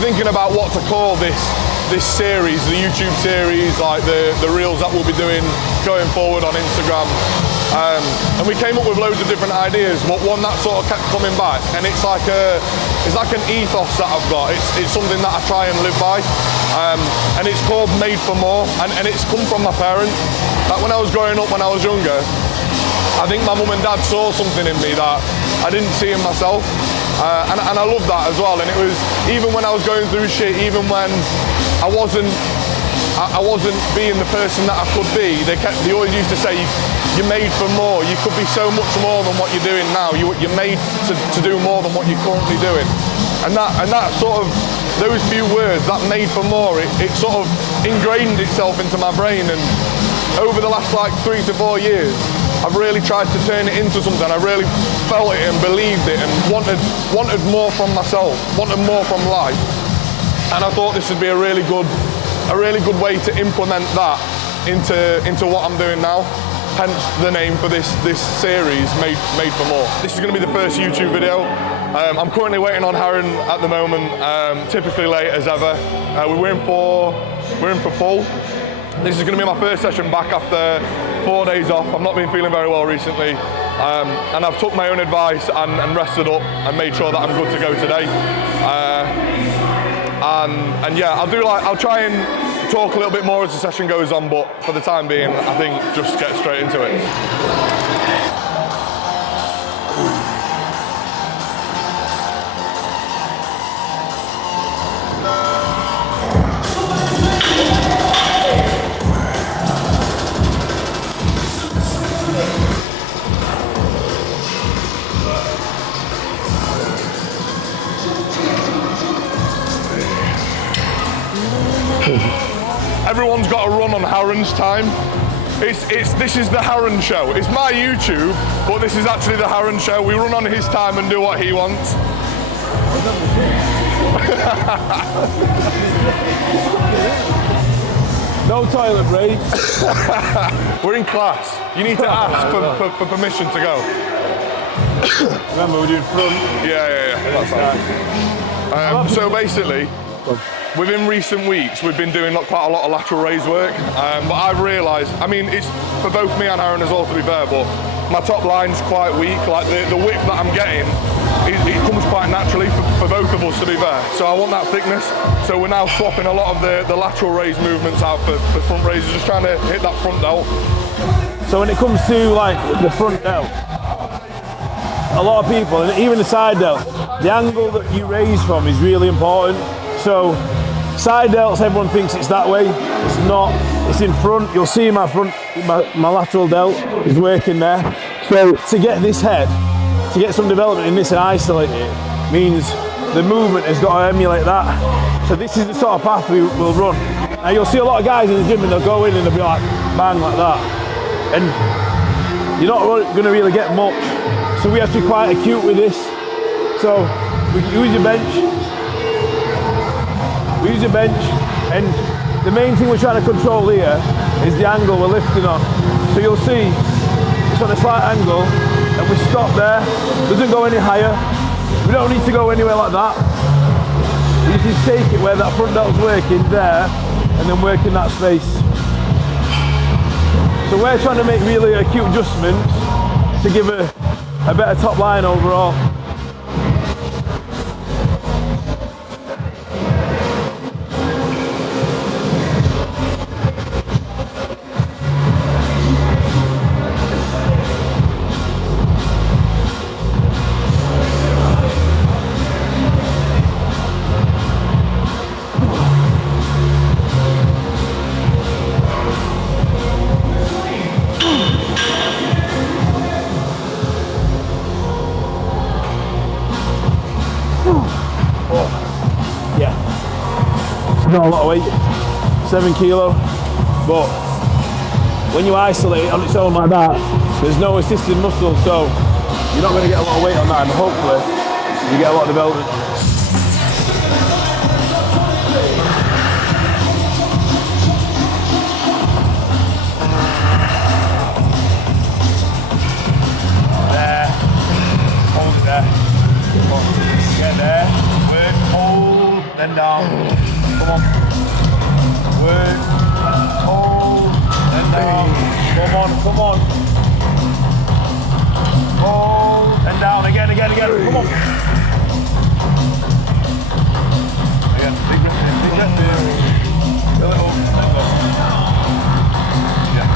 thinking about what to call this series, the YouTube series, like the reels that we'll be doing going forward on Instagram. And we came up with loads of different ideas, but one that sort of kept coming back, and it's like an ethos that I've got. It's something that I try and live by, and it's called Made for More, and it's come from my parents. Like when I was growing up, when I was younger, I think my mum and dad saw something in me that I didn't see in myself, and I love that as well. And it was, even when I was going through shit, even when I wasn't being the person that I could be, they always used to say, you're made for more. You could be so much more than what you're doing now. You're made to do more than what you're currently doing. And that sort of, those few words, that made for more, it sort of ingrained itself into my brain. And over the last like 3 to 4 years, I've really tried to turn it into something. I really felt it and believed it and wanted more from myself, wanted more from life. And I thought this would be a really good way to implement that into what I'm doing now. Hence the name for this series, Made for More. This is going to be the first YouTube video. I'm currently waiting on Harren at the moment, typically late as ever. We're in for Paul. This is going to be my first session back after 4 days off. I've not been feeling very well recently, and I've took my own advice and rested up and made sure that I'm good to go today. And yeah, I'll try and talk a little bit more as the session goes on, but for the time being, I think just get straight into it. Everyone's got to run on Harren's time. This is the Harren show. It's my YouTube, but this is actually the Harren show. We run on his time and do what he wants. No toilet breaks. We're in class. You need to ask for permission to go. Remember, we're doing front. Yeah. That's fine. So basically, within recent weeks, we've been doing quite a lot of lateral raise work, but I've realised, I mean, it's for both me and Harren as well, to be fair, but my top line's quite weak. Like the width that I'm getting, it comes quite naturally for both of us, to be fair. So I want that thickness. So we're now swapping a lot of the lateral raise movements out for front raises, just trying to hit that front delt. So when it comes to like the front delt, a lot of people, and even the side delt, the angle that you raise from is really important. So side delts, everyone thinks it's that way. It's not. It's in front. You'll see my lateral delt is working there. So to get this head, to get some development in this and isolate it, means the movement has got to emulate that. So this is the sort of path we will run. Now you'll see a lot of guys in the gym and they'll go in and they'll be like, bang, like that. And you're not going to really get much. So we have to be quite acute with this. So we use your bench. We use a bench, and the main thing we're trying to control here is the angle we're lifting on. So you'll see it's on a slight angle, and we stop there. Doesn't go any higher. We don't need to go anywhere like that. We just take it where that front delt's working there, and then work in that space. So we're trying to make really acute adjustments to give a better top line overall. Not a lot of weight, 7 kilo, but when you isolate it on its own like that, there's no assisted muscle, so you're not going to get a lot of weight on that, and hopefully you get a lot of development on it. There, hold it there, get there, work, hold, then down. Hold and down again. Come on. Again, big breath in, big breath in. Fill it up, let go. Yeah.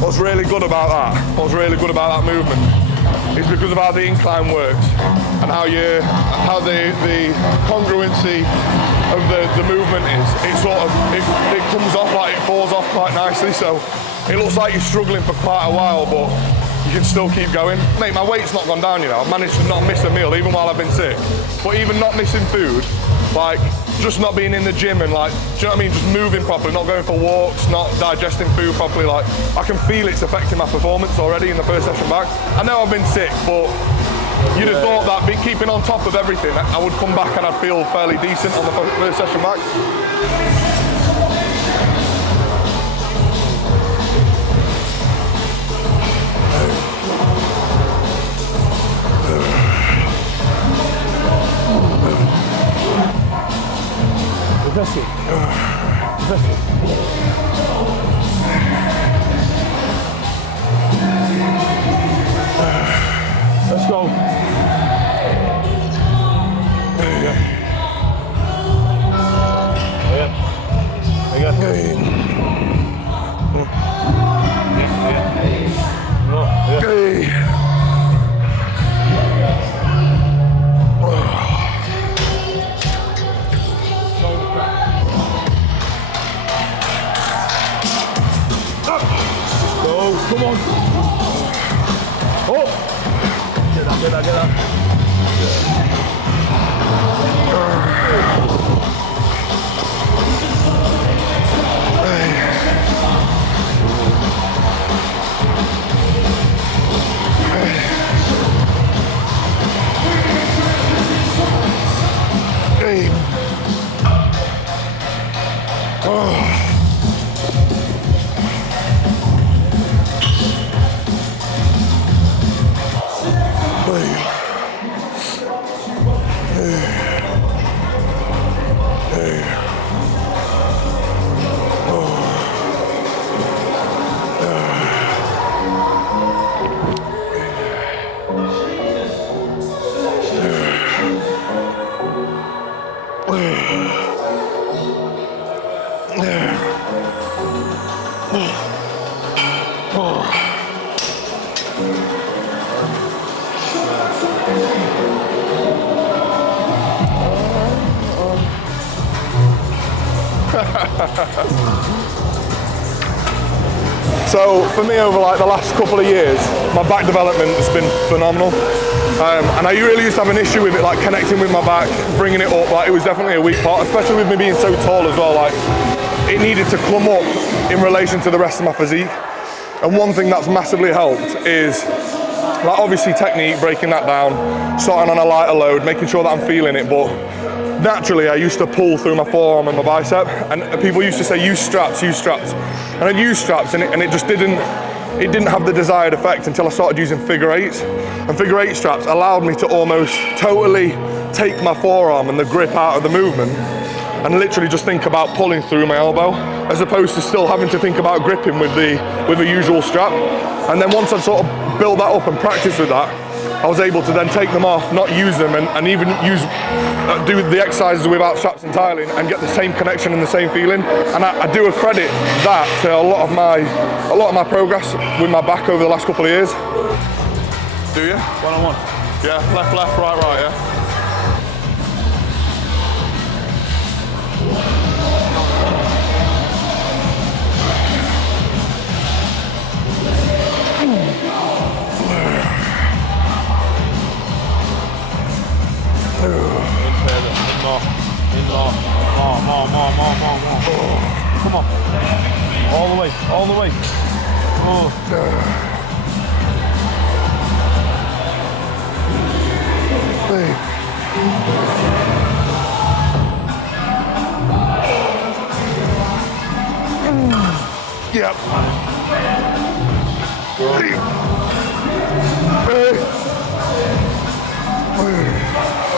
What's really good about that movement is because of how the incline works and how the congruency of the movement is. It comes off like it falls off quite nicely, so it looks like you're struggling for quite a while, but you can still keep going. Mate, my weight's not gone down, you know. I've managed to not miss a meal even while I've been sick. But even not missing food, like just not being in the gym and like, do you know what I mean? Just moving properly, not going for walks, not digesting food properly. Like, I can feel it's affecting my performance already in the first session back. I know I've been sick, but you'd have thought that keeping on top of everything, I would come back and I'd feel fairly decent on the first session back. That's it. Let's go. Come on. Oh! Get up. Hey. Oh. So for me, over like the last couple of years, my back development has been phenomenal. And I really used to have an issue with it, like connecting with my back, bringing it up. Like it was definitely a weak part, especially with me being so tall as well. Like it needed to come up in relation to the rest of my physique. And one thing that's massively helped is like obviously technique, breaking that down, starting on a lighter load, making sure that I'm feeling it. But naturally, I used to pull through my forearm and my bicep, and people used to say, use straps. And I'd use straps, and it just didn't have the desired effect until I started using figure eights. And figure eight straps allowed me to almost totally take my forearm and the grip out of the movement and literally just think about pulling through my elbow, as opposed to still having to think about gripping with the usual strap. And then once I sort of built that up and practiced with that, I was able to then take them off, not use them, and even do the exercises without straps entirely, and get the same connection and the same feeling. And I do accredit that to a lot of my progress with my back over the last couple of years. Do you? One on one. Yeah, left, right, yeah. More. Come on. All the way. Oh. Yep.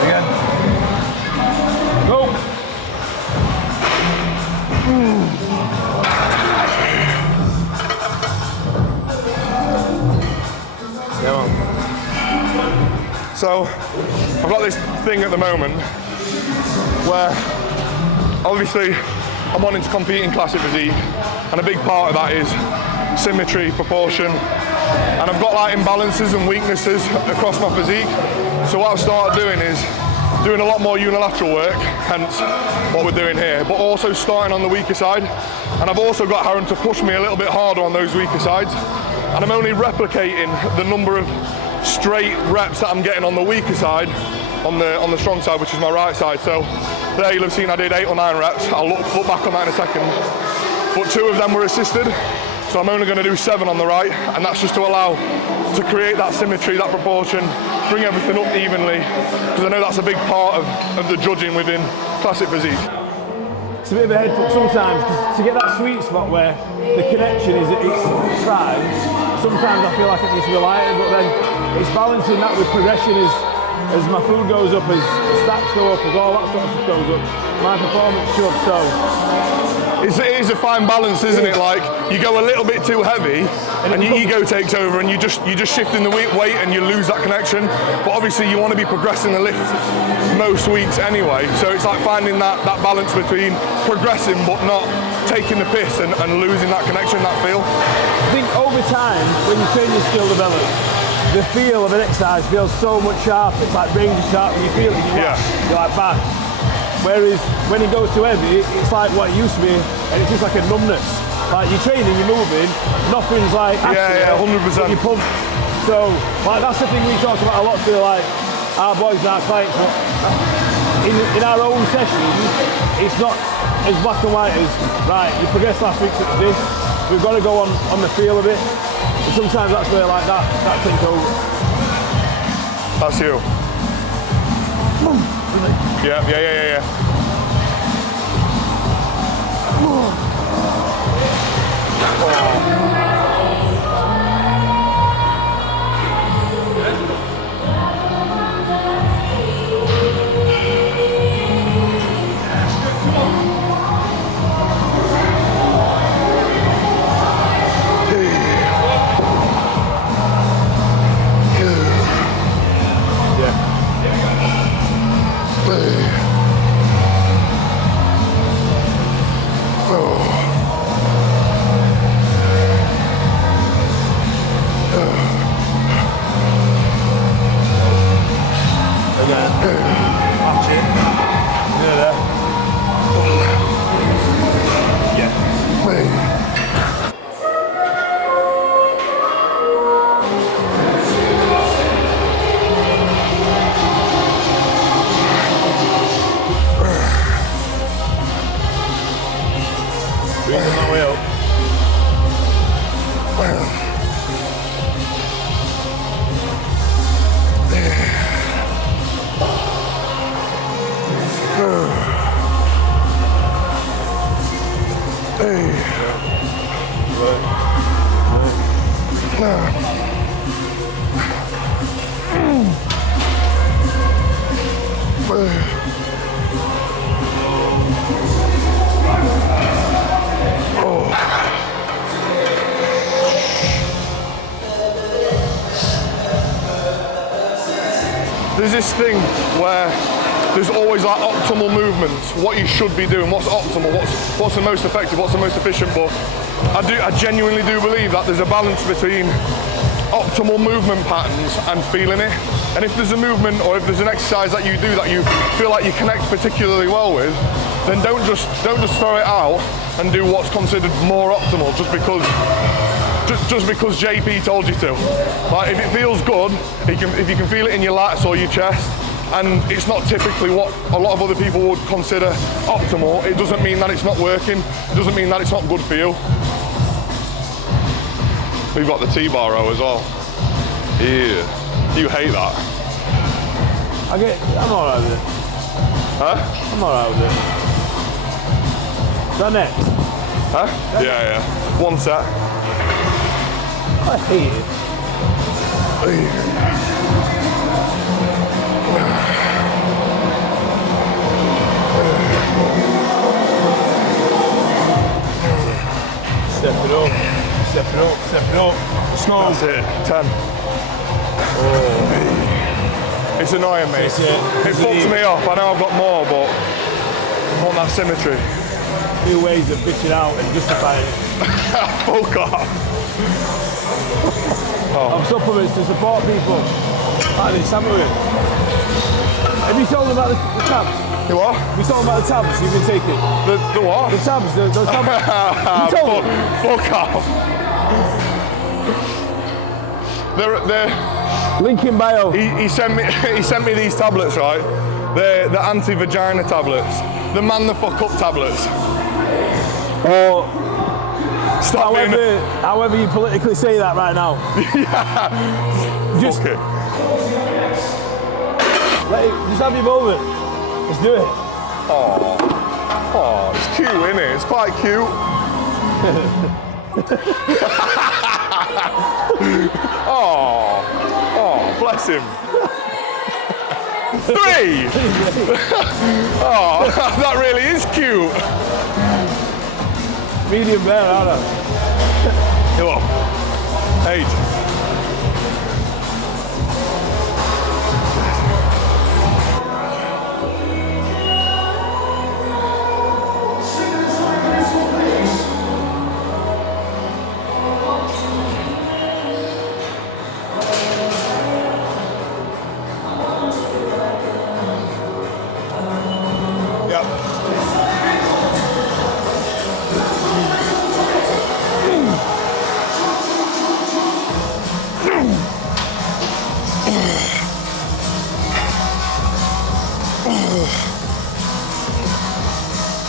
Again. So I've got this thing at the moment where obviously I'm wanting to compete in classic physique, and a big part of that is symmetry, proportion, and I've got like imbalances and weaknesses across my physique. So what I've started doing is doing a lot more unilateral work, hence what we're doing here, but also starting on the weaker side. And I've also got Aaron to push me a little bit harder on those weaker sides, and I'm only replicating the number of straight reps that I'm getting on the weaker side on the strong side, which is my right side. So there you'll have seen I did 8 or 9 reps. I'll look back on that in a second. But 2 of them were assisted, so I'm only going to do 7 on the right, and that's just to allow to create that symmetry, that proportion, bring everything up evenly, because I know that's a big part of the judging within classic physique. It's a bit of a head fuck sometimes, because to get that sweet spot where the connection is at its prime, sometimes I feel like it needs to be lighter, but then it's balancing that with progression as my food goes up, as stats go up, as all that sort of stuff goes up, my performance should. So it is a fine balance, isn't it? Like, you go a little bit too heavy and your ego takes over, and you just shifting the weight and you lose that connection. But obviously you want to be progressing the lift most weeks anyway, so it's like finding that balance between progressing but not taking the piss and losing that connection, that feel. I think over time, when you train your skill develops, the feel of an exercise feels so much sharper. It's like range sharp, you feel it in your back, you're like bang. Whereas when it goes too heavy, it's like what it used to be, and it's just like a numbness. Like you're training, you're moving, nothing's like active, 100%. You pump. So like that's the thing we talk about a lot to like our boys and our clients. But in our own sessions, it's not as black and white as right. You progressed last week to this. We've got to go on the feel of it. And sometimes that's where like that takes over. That's you. Yeah. There's this thing where there's always like optimal movements, what you should be doing, what's optimal, what's the most effective, what's the most efficient, but I genuinely do believe that there's a balance between optimal movement patterns and feeling it. And if there's a movement or if there's an exercise that you do that you feel like you connect particularly well with, then don't just throw it out and do what's considered more optimal just because JP told you to. Like, if it feels good, if you can feel it in your lats or your chest, and it's not typically what a lot of other people would consider optimal, it doesn't mean that it's not working. It doesn't mean that it's not good for you. We've got the T-bar row as well. Yeah. You hate that. I'm alright with it. Huh? I'm alright with it. Is that next? Huh? Yeah. One set. I hate it. Step it up. Let's go. That's it. 10. It's annoying me. It fucks me off. I know I've got more, but I want that symmetry. New ways of bitching out and justifying it. Fuck off. Of supplements to support people like this, haven't we? Have you told them about the tabs? You what? Have you told them about the tabs you've been taking? The what? The tabs, those tabs. You told them? Fuck off. They're Link in bio. he sent me these tablets, right? They're the anti-vagina tablets. The man the fuck up tablets. Or Stop however you politically say that right now. Yeah. Just, Fuck it. just have your moment. Let's do it. Oh, it's cute, isn't it? It's quite cute. Oh, bless him. 3! Oh, that really is cute. Medium rare, aren't I? Come on. Age.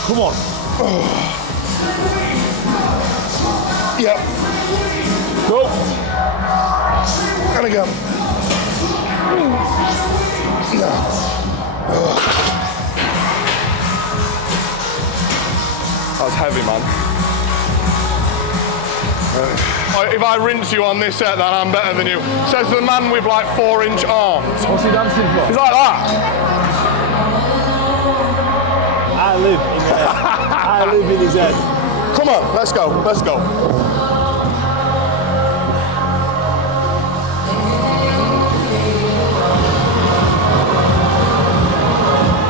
Come on. Yep. Go. And again. That was heavy, man. If I rinse you on this set, then I'm better than you. Says the man with like 4-inch arms. What's he dancing for? He's like that. I live in his head. I live in his head. Come on, let's go, let's go.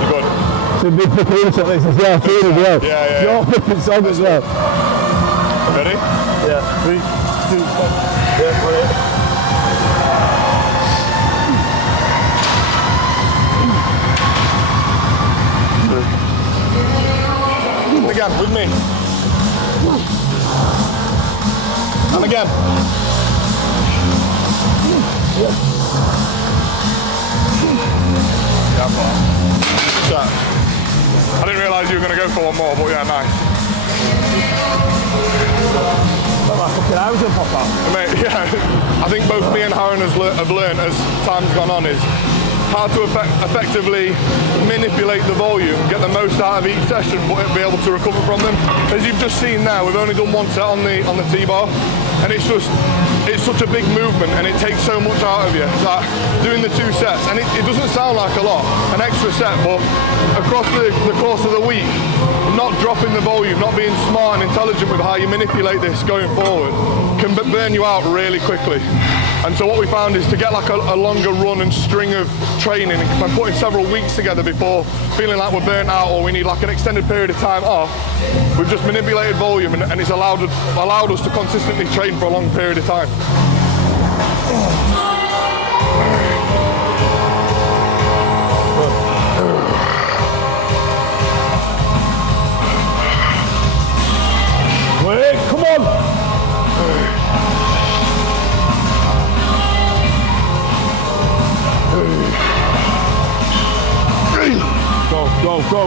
You good? It's a big performance on this as well, too, as well. Yeah. Your flipping song as well. Ready? Yeah, 3, 2, 1. Yeah, got it. Again, with me. And again. Yeah, so, I didn't realise you were going to go for one more, but yeah, nice. My fucking eyes will pop out. Mate, yeah, I think both me and Harren have learned as time's gone on is how to effectively manipulate the volume, get the most out of each session, but be able to recover from them. As you've just seen now, we've only done one set on the T-bar, and it's such a big movement, and it takes so much out of you. That doing the 2 sets, and it doesn't sound like a lot, an extra set, but across the course of the week, not dropping the volume, not being smart and intelligent with how you manipulate this going forward, can burn you out really quickly. And so what we found is to get like a longer run and string of training and putting several weeks together before feeling like we're burnt out or we need like an extended period of time off, we've just manipulated volume and it's allowed us to consistently train for a long period of time. Wait, come on!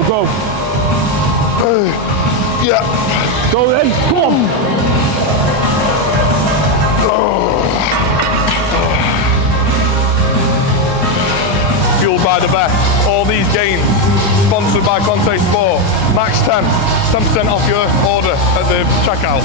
Go. Yeah. Go then, come on! Fueled by the best. All these gains, sponsored by Conte Sport. Max 10% off your order at the checkout.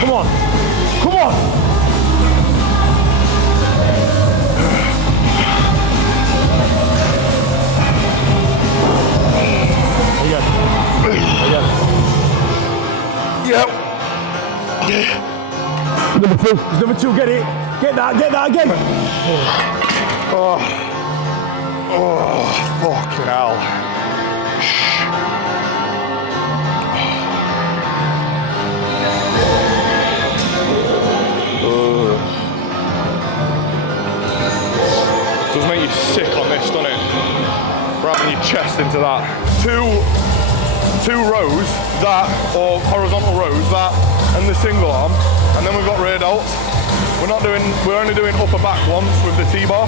Come on! for 2, get it. Get that again. Oh, fucking hell. Does make you sick on this, doesn't it? Ramming your chest into that. Two rows, that, or horizontal rows, that, and the single arm, and then we've got rear delts. We're only doing upper back once with the T-bar.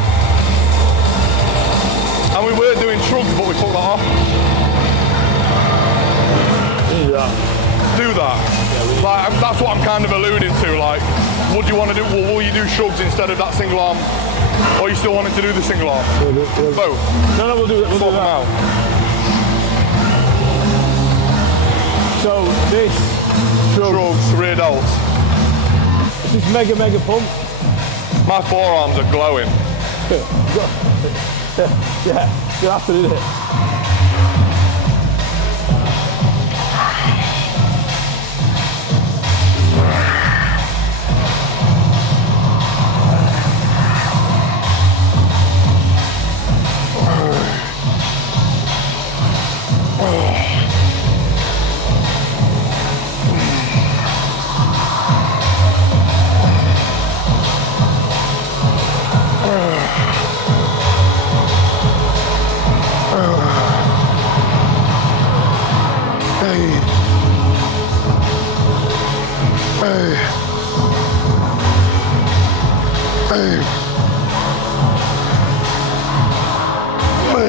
And we were doing shrugs, but we took that off. Do that. Yeah, like, that's what I'm kind of alluding to. Like, would you want to do? Well, will you do shrugs instead of that single arm, or you still wanted to do the single arm? Both. No, we'll do that. We'll do that. Out. So this shrugs, rear delts. This is mega pump. My forearms are glowing. Yeah, you have to do it.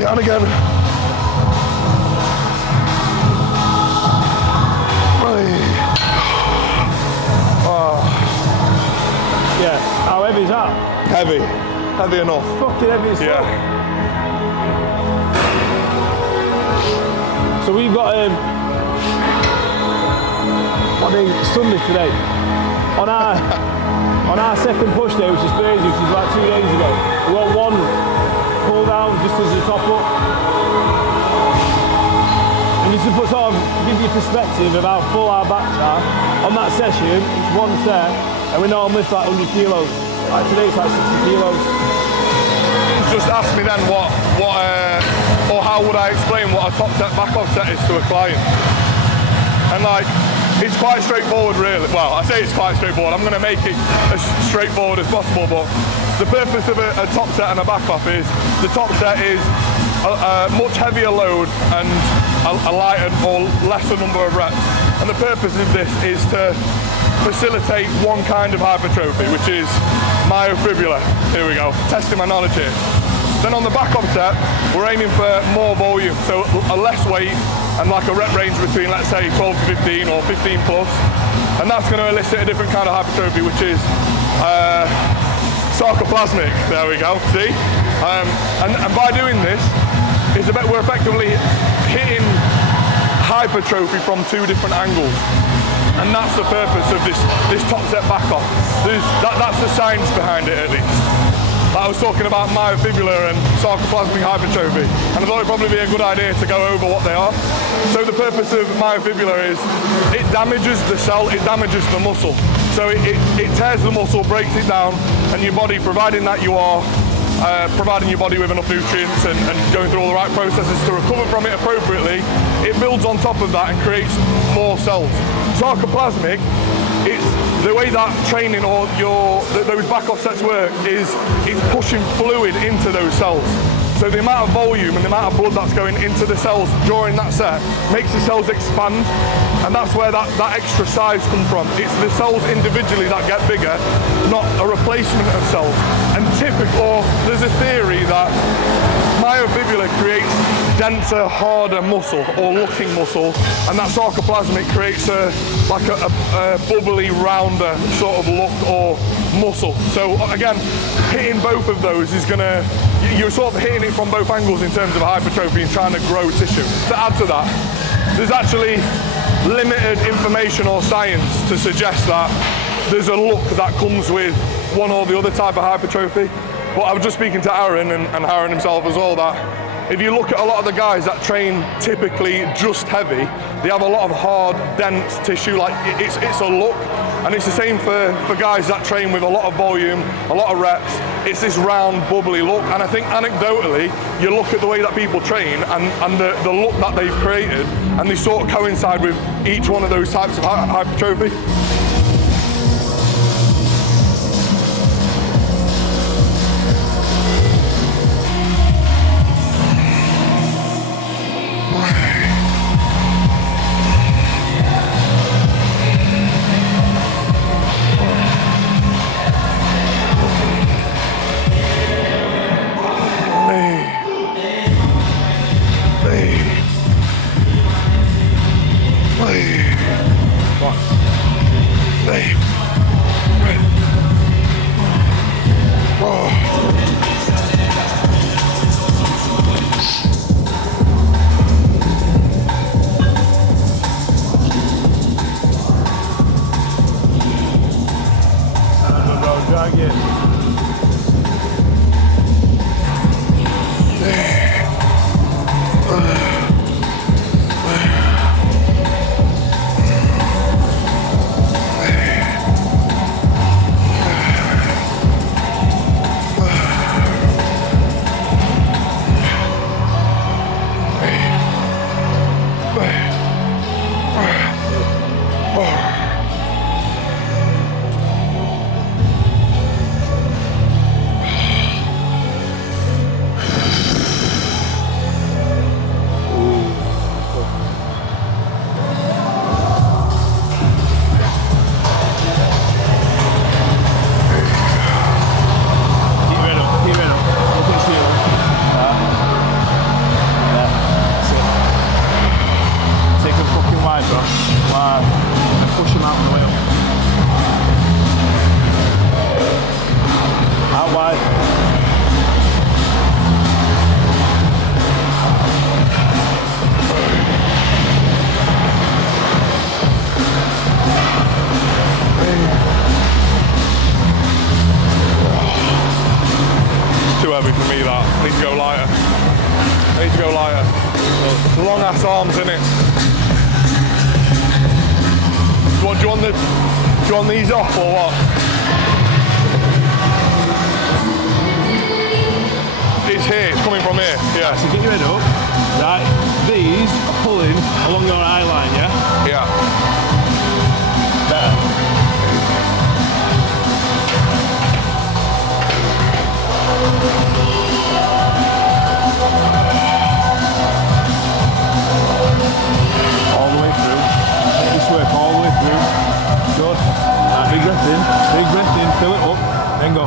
And again. Yeah, how heavy is that? Heavy enough. Fucking heavy as yeah. So we've got what day? Sunday today. On our second push day, which is Thursday, which is like 2 days ago, we got one pull down just as the top up. And just to put sort of give you perspective of how full our backs are, on that session, it's one set, and we normally lift like 100 kilos. Like today it's like 60 kilos. Just ask me then what or how would I explain what a top set back off set is to a client. And like, it's quite straightforward really. Well, I say it's quite straightforward. I'm going to make it as straightforward as possible, but the purpose of a top set and a back off is, the top set is a much heavier load and a lighter or lesser number of reps. And the purpose of this is to facilitate one kind of hypertrophy, which is myofibrillar. Here we go, testing my knowledge here. Then on the back off set, we're aiming for more volume, so a less weight and like a rep range between, let's say, 12 to 15 or 15 plus. And that's going to elicit a different kind of hypertrophy, which is sarcoplasmic. There we go, see? And by doing this, we're effectively hitting hypertrophy from 2 different angles. And that's the purpose of this top set back off. That's the science behind it, at least. I was talking about myofibrillar and sarcoplasmic hypertrophy, and I thought it'd probably be a good idea to go over what they are. So the purpose of myofibrillar is it damages the cell, it damages the muscle. So it tears the muscle, breaks it down, and your body, providing that you are providing your body with enough nutrients and going through all the right processes to recover from it appropriately, it builds on top of that and creates more cells. Sarcoplasmic, it's the way that training or those back off sets work is it's pushing fluid into those cells. So the amount of volume and the amount of blood that's going into the cells during that set makes the cells expand, and that's where that extra size comes from. It's the cells individually that get bigger, not a replacement of cells. And there's a theory that myofibrillar creates denser, harder muscle or looking muscle, and that sarcoplasmic creates a bubbly, rounder sort of look or muscle. So again, hitting both of those is you're sort of hitting it from both angles in terms of hypertrophy and trying to grow tissue. To add to that, there's actually limited information or science to suggest that there's a look that comes with one or the other type of hypertrophy. But I was just speaking to Aaron and Aaron himself as well, that if you look at a lot of the guys that train typically just heavy, they have a lot of hard, dense tissue, like it's a look. And it's the same for guys that train with a lot of volume, a lot of reps. It's this round, bubbly look. And I think anecdotally, you look at the way that people train and the look that they've created, and they sort of coincide with each one of those types of hypertrophy. Heavy for me, that. I need to go lighter. I need to go lighter. Long ass arms, innit? Do you want these off or what? It's here, it's coming from here, yeah. So get your head up, right? These are pulling along your eye line, yeah? Yeah. Better. All the way through. Let this work all the way through. Good. Right, big breath in, fill it up, then go.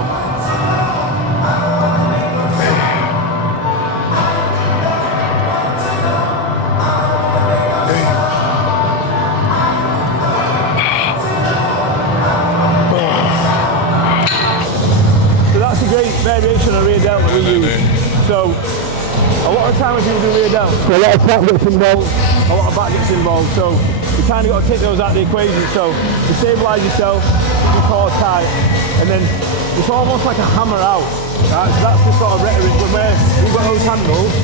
So that's a great variation of rear delt that we use. So a lot of time when people do rear delt, a lot of back gets involved, a lot of back gets involved. So you kind of got to take those out of the equation. So you stabilise yourself, keep your core tight, and then it's almost like a hammer out. Right? So that's the sort of rhetoric when we've got those handles,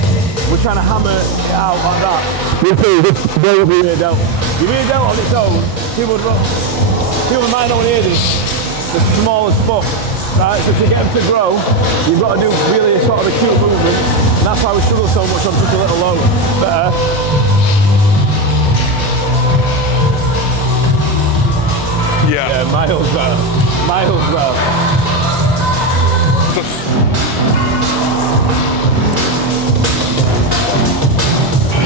we're trying to hammer it out like that. You see, this is rear delt. Your rear delt on its own, people might not want to hear this, the smallest foot. Right, so to get them to grow, you've got to do really sort of acute movements, and that's why we struggle so much on such a little load. Better. Yeah, miles better. Miles better.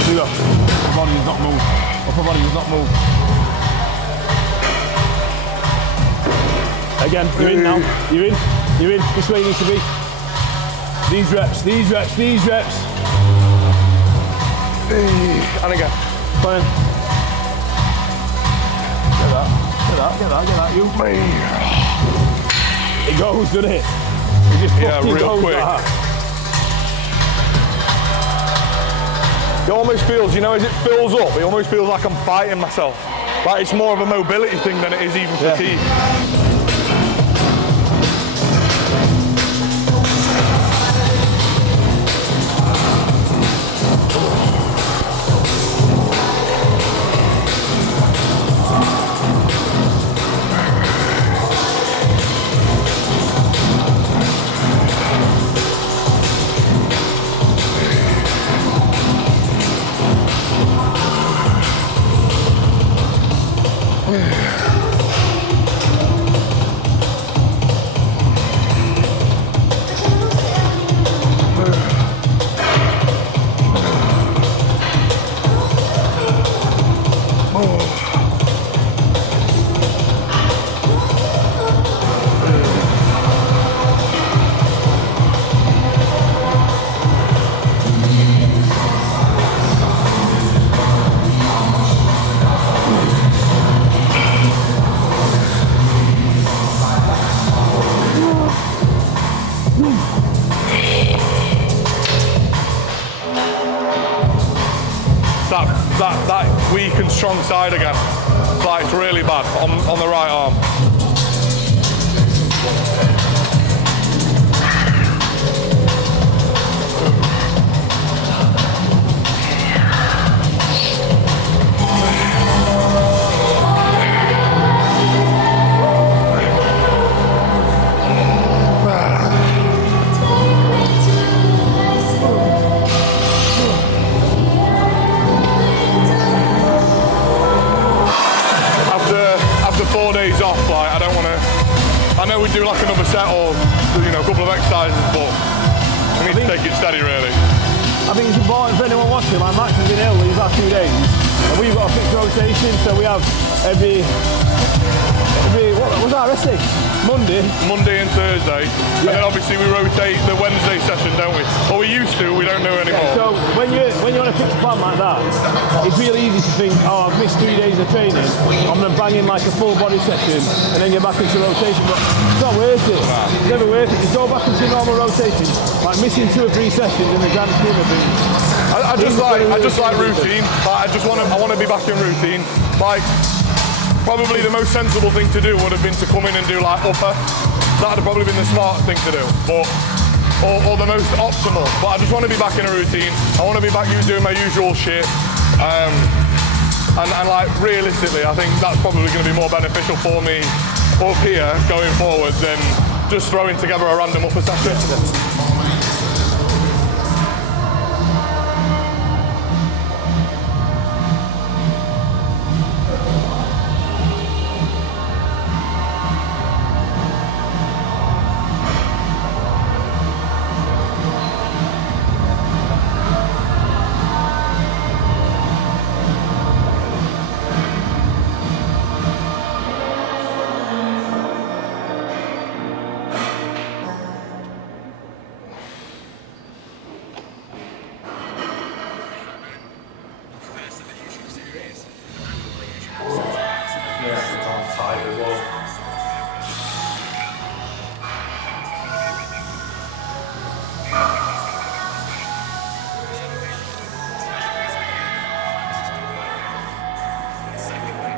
See that? Upper body does not move. Upper body does not move. Again, you're in now. You're in. This way you need to be. These reps. And again. Come on. Get that. You. It goes, doesn't it? It just real goes quick. like that. It almost feels, as it fills up, it almost feels like I'm fighting myself. Like it's more of a mobility thing than it is even fatigue. weak and strong side again. Like it's really bad on the right arm. After 4 days off, like I don't want to. I know we do like another set or a couple of exercises, but we need to take it steady really. I think it's important for anyone watching. Like Max has been ill these last 2 days, and we've got a fixed rotation, so we have every what was that rest day? Monday and Thursday, and then obviously we rotate the Wednesday session, don't we? Or we used to, we don't do anymore. Yeah, so when you're on a fixed plan like that, it's really easy to think, oh, I've missed 3 days of training, I'm going to bang in like a full body session and then get back into rotation, but it's not worth it. It's never worth it. Just go back into normal rotation, like missing 2 or 3 sessions in the grand scheme of things. I just like routine. Like, I want to be back in routine. Like, probably the most sensible thing to do would have been to come in and do like upper. That would have probably been the smart thing to do, but or the most optimal. But I just want to be back in a routine. I want to be back doing my usual shit. And like realistically, I think that's probably going to be more beneficial for me up here going forward than just throwing together a random upper session.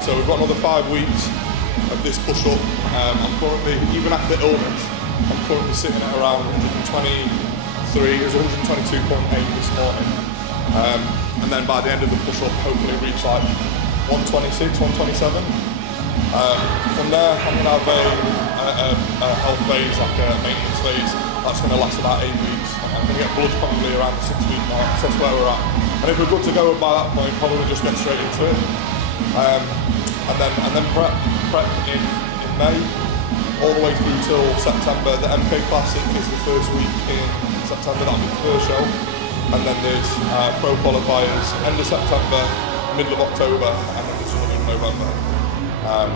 So we've got another 5 weeks of this push-up. I'm currently, even after illness, I'm currently sitting at around 123. It was 122.8 this morning. And then by the end of the push-up, hopefully reach like 126, 127. From there, I'm going to have a health phase, like a maintenance phase. That's going to last about 8 weeks. I'm going to get blood probably around the 6-week mark. So that's where we're at. And if we're good to go by that point, probably just get straight into it. And then prep in May, all the way through till September. The MK Classic is the first week in September, that'll be the first show. And then there's Pro Qualifiers end of September, middle of October, and then there's another in November. And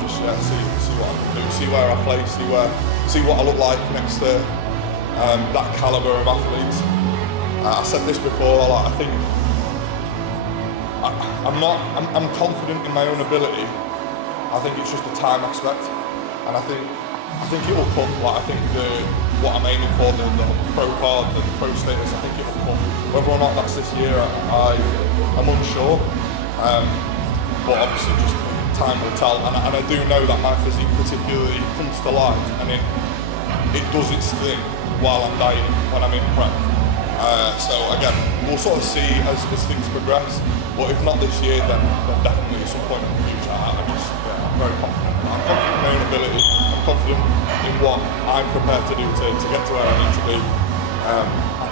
just see what I can do, see where I play, see what I look like next to that calibre of athletes. I said this before, like, I think I'm confident in my own ability. I think it's just a time aspect, and I think it will come. Like, I think what I'm aiming for, the pro card, the pro status, I think it will come. Whether or not that's this year, I'm unsure. But obviously, just time will tell. And I do know that my physique particularly comes to life, and it does its thing while I'm dieting, when I'm in prep. So again, we'll sort of see as things progress. But if not this year, then definitely at some point in the future. I'm very confident. I'm confident in my own ability. I'm confident in what I'm prepared to do to get to where I need to be. I